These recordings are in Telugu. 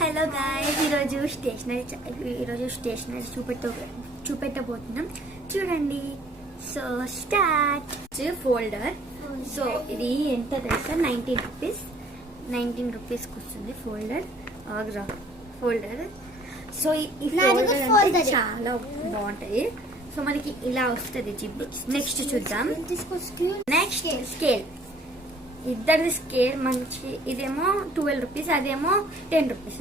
హలో గాయ్స్, ఈరోజు స్టేషనరీ చూపెట్టబోతున్నాం. చూడండి. So start. ఫోల్డర్. సో ఇది ఎంత తెలుసా? 19 రూపీస్కి వస్తుంది ఫోల్డర్. సో ఈ ఫోల్డర్ అంటే చాలా బాగుంటుంది. సో మనకి ఇలా వస్తుంది జిప్. నెక్స్ట్ చూద్దాం. Next scale. ఇద్దరిది స్కేల్ మంచి. ఇదేమో 12 రూపీస్, అదేమో 10 రూపీస్.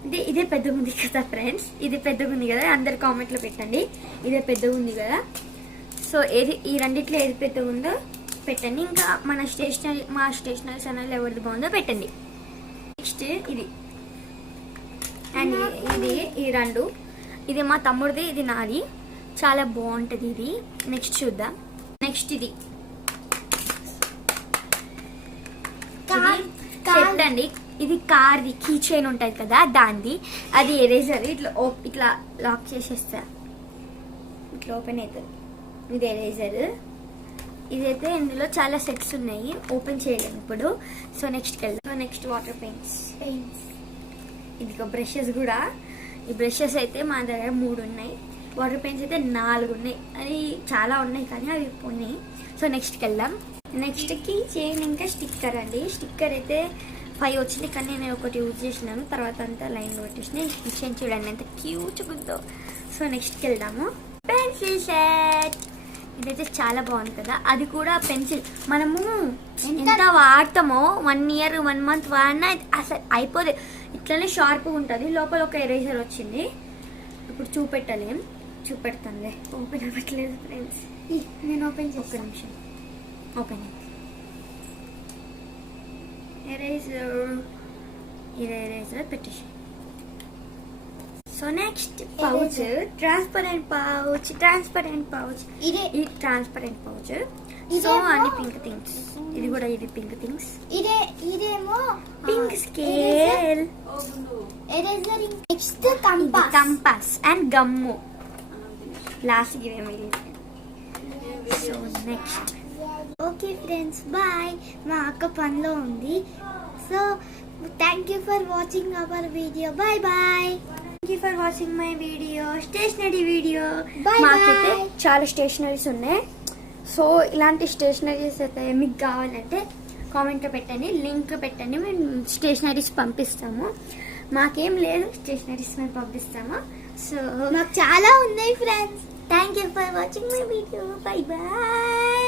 అంటే ఇదే పెద్దగా ఉంది కదా ఫ్రెండ్స్, ఇది పెద్దగా ఉంది కదా, అందరు కామెంట్లో పెట్టండి ఇదే పెద్దగా ఉంది కదా. సో ఏది ఈ రెండిట్లో ఏది పెద్దగా ఉందో పెట్టండి. ఇంకా మా స్టేషనరీ ఛానల్ ఎవరిది బాగుందో పెట్టండి. నెక్స్ట్ ఇది అండ్ ఇది ఈ రెండు. ఇది మా తమ్ముడిది, ఇది నాది. చాలా బాగుంటుంది ఇది. నెక్స్ట్ చూద్దాం. నెక్స్ట్ ఇది చెప్పండి. ఇది కార్ది కీ చైన్ ఉంటుంది కదా, దాంది. అది ఎరేజర్. ఇట్లా లాక్ చేసేస్తా, ఇట్లా ఓపెన్ అవుతుంది. ఇది ఎరేజర్. ఇదైతే ఇందులో చాలా సెట్స్ ఉన్నాయి, ఓపెన్ చేయలేము ఇప్పుడు. సో నెక్స్ట్కి వెళ్దాం. So next water paints. ఇదిగో బ్రషెస్ కూడా. ఈ బ్రషెస్ అయితే మా దగ్గర 3 ఉన్నాయి. వాటర్ పెయింట్స్ అయితే 4 ఉన్నాయి. అది చాలా ఉన్నాయి కానీ అవి ఉన్నాయి. సో నెక్స్ట్కి వెళ్దాం. నెక్స్ట్కి చైన్ ఇంకా స్టిక్కర్ అండి. స్టిక్కర్ అయితే 5 వచ్చింది కానీ నేను ఒకటి యూజ్ చేసినాను, తర్వాత అంతా లైన్ కొట్టేసిన. ఈ చైన్ చూడండి ఎంత క్యూట్ ఉందో. సో నెక్స్ట్కి వెళ్దాము. Pencil set. ఇదైతే చాలా బాగుంది కదా. అది కూడా పెన్సిల్ మనము ఎంత వాడతామో 1 ఇయర్ 1 మంత్ వాడినా అసలు అయిపోదు. ఇట్లనే షార్ప్గా ఉంటుంది. లోపల ఒక ఎరేజర్ వచ్చింది. ఇప్పుడు చూపెడతానులే. ఓపెన్ అవ్వట్లేదు ఫ్రెండ్స్. నేను ఓపెన్ చేస్తాను. ఒక నిమిషం. Open eraser. ఇది ఎరేజర్ పెట్టేసి. So next pouch. Transparent pouch. ఇది ట్రాన్స్పరెంట్ పౌచ్. సో అన్ని పింక్ థింగ్స్. ఇది కూడా ఇది పింక్ థింగ్స్. ఇదేమో pink scale. Eraser. Next compass and gum. Last ఇవేమి. So next. Okay friends, bye. మా అక్క పనిలో ఉంది. So thank you for watching our video. Bye bye. Thank you for watching my video, stationery video. Bye మాకైతే bye. చాలా స్టేషనరీస్ ఉన్నాయి. సో ఇలాంటి స్టేషనరీస్ అయితే మీకు కావాలంటే కామెంట్లో పెట్టండి, లింక్ పెట్టండి. మేము స్టేషనరీస్ పంపిస్తాము. మాకేం లేదు, స్టేషనరీస్ మేము పంపిస్తాము. సో మాకు చాలా ఉన్నాయి friends. Thank you for watching my video. Bye bye.